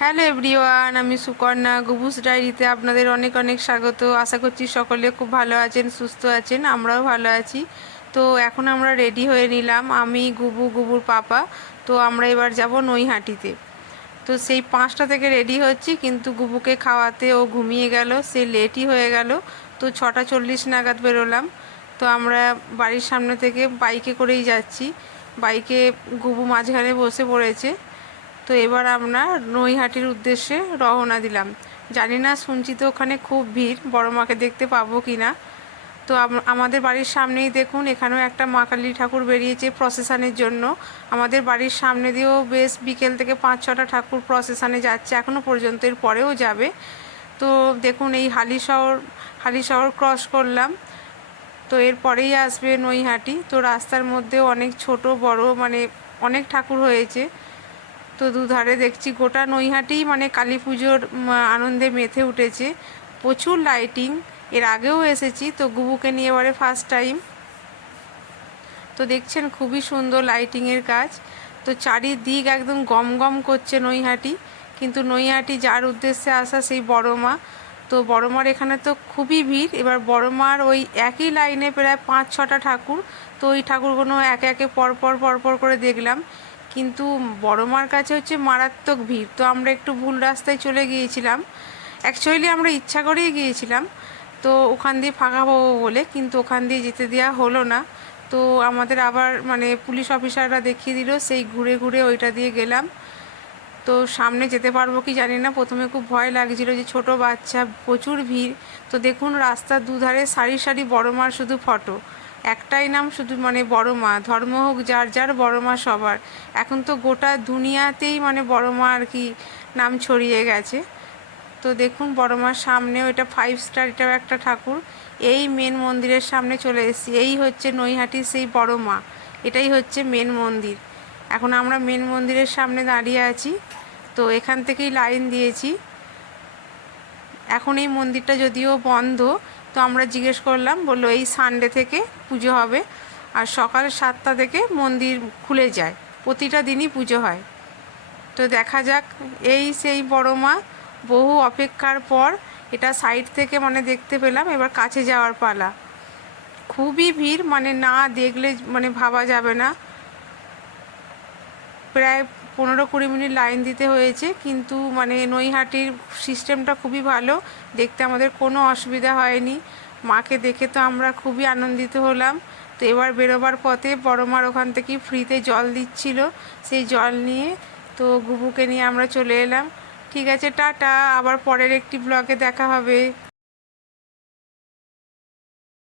Hello everyone, আমি সুকন্যা। গুবুস ডায়েরিতে আপনাদের অনেক অনেক স্বাগত। আশা করছি সকলে খুব ভালো আছেন, সুস্থ আছেন, আমরাও ভালো আছি। তো এখন আমরা রেডি হয়ে নিলাম, আমি, গুবুর পাপা। তো আমরা এবার যাব নৈহাটিতে। তো সেই 5টা থেকে রেডি হচ্ছি, কিন্তু গুবুকে খাওয়াতে ও ঘুমিয়ে গেল, সে লেটই হয়ে গেল। তো 6টা 40 নাগাদ বেরোলাম। তো আমরা বাড়ির সামনে থেকে বাইকে করেই যাচ্ছি। বাইকে গুবু মাঝখানে বসে পড়েছে। তো এবার আমরা নৈহাটির উদ্দেশ্যে রওনা দিলাম। জানি না, শুনছি তো ওখানে খুব ভিড়, বড় মাকে দেখতে পাবো কি না। তো আমাদের বাড়ির সামনেই দেখুন, এখানেও একটা মা কালী ঠাকুর বেরিয়েছে প্রসেশনের জন্য। আমাদের বাড়ির সামনে দিয়েও বেশ বিকেল থেকে 5-6টা ঠাকুর প্রসেশনে যাচ্ছে, এখনও পর্যন্ত, এর পরেও যাবে। তো দেখুন, এই হালিশহর ক্রস করলাম। তো এরপরেই আসবে নৈহাটি। তো রাস্তার মধ্যেও অনেক ছোট বড় মানে অনেক ঠাকুর হয়েছে। তো দুধারে দেখছি গোটা নৈহাটি মানে কালী পুজোর আনন্দে মেতে উঠেছে। প্রচুর লাইটিং, এর আগেও এসেছি, তো গুবুকে নিয়ে এবারে ফার্স্ট টাইম। তো দেখছেন খুবই সুন্দর লাইটিংয়ের কাজ। তো চারিদিক একদম গম গম করছে নৈহাটি। কিন্তু নৈহাটি যার উদ্দেশ্যে আসা, সেই বড় মা। তো বড় মার এখানে তো খুবই ভিড়। এবার বড় মার ওই একই লাইনে প্রায় 5-6টা ঠাকুর। তো ওই ঠাকুরগুলো একে একে পরপর করে দেখলাম। কিন্তু বড় মার কাছে হচ্ছে মারাত্মক ভিড়। তো আমরা একটু ভুল রাস্তায় চলে গিয়েছিলাম। অ্যাকচুয়ালি আমরা ইচ্ছা করেই গিয়েছিলাম, তো ওখান দিয়ে ফাঁকা পাবো বলে, কিন্তু ওখান দিয়ে যেতে দেওয়া হলো না। তো আমাদের আবার মানে পুলিশ অফিসাররা দেখিয়ে দিল, সেই ঘুরে ঘুরে ওইটা দিয়ে গেলাম। তো সামনে যেতে পারবো কি জানি না, প্রথমে খুব ভয় লাগছিল যে ছোট বাচ্চা, প্রচুর ভিড়। তো দেখুন, রাস্তার দুধারে সারি সারি বড় মার শুধু ফটো। একটাই নাম, শুধু মানে বড় মা। ধর্ম হোক যার যার, বড় মা সবার। এখন তো গোটা দুনিয়াতেই মানে বড় মা আর কি নাম ছড়িয়ে গেছে। তো দেখুন, বড় মার সামনে ওইটা 5 স্টার, এটাও একটা ঠাকুর। এই মেন মন্দিরের সামনে চলে এসেছি। এই হচ্ছে নৈহাটির সেই বড় মা, এটাই হচ্ছে মেন মন্দির। এখন আমরা মেন মন্দিরের সামনে দাঁড়িয়ে আছি। তো এখান থেকেই লাইন দিয়েছি। এখন এই মন্দিরটা যদিও বন্ধ। তো আমরা জিজ্ঞেস করলাম, বললো এই সানডে থেকে পুজো হবে, আর সকাল 7টা থেকে মন্দির খুলে যায়, প্রতিটা দিনই পুজো হয়। তো দেখা যাক, এই সেই বড় মা। বহু অপেক্ষার পর এটা সাইড থেকে মানে দেখতে পেলাম। এবার কাছে যাওয়ার পালা। খুবই ভিড়, মানে না দেখলে মানে ভাবা যাবে না। প্রায় 15-20 মিনিট লাইন দিতে হয়েছে, কিন্তু মানে নৈহাটির সিস্টেমটা খুবই ভালো। দেখতে আমাদের কোনো অসুবিধা হয়নি। মাকে দেখে তো আমরা খুবই আনন্দিত হলাম। তো এবার বেরোবার পথে বড় মার ওখান থেকে ফ্রিতে জল দিচ্ছিল, সেই জল নিয়ে তো গুবুকে নিয়ে আমরা চলে এলাম। ঠিক আছে, টাটা, আবার পরের একটি ব্লগে দেখা হবে।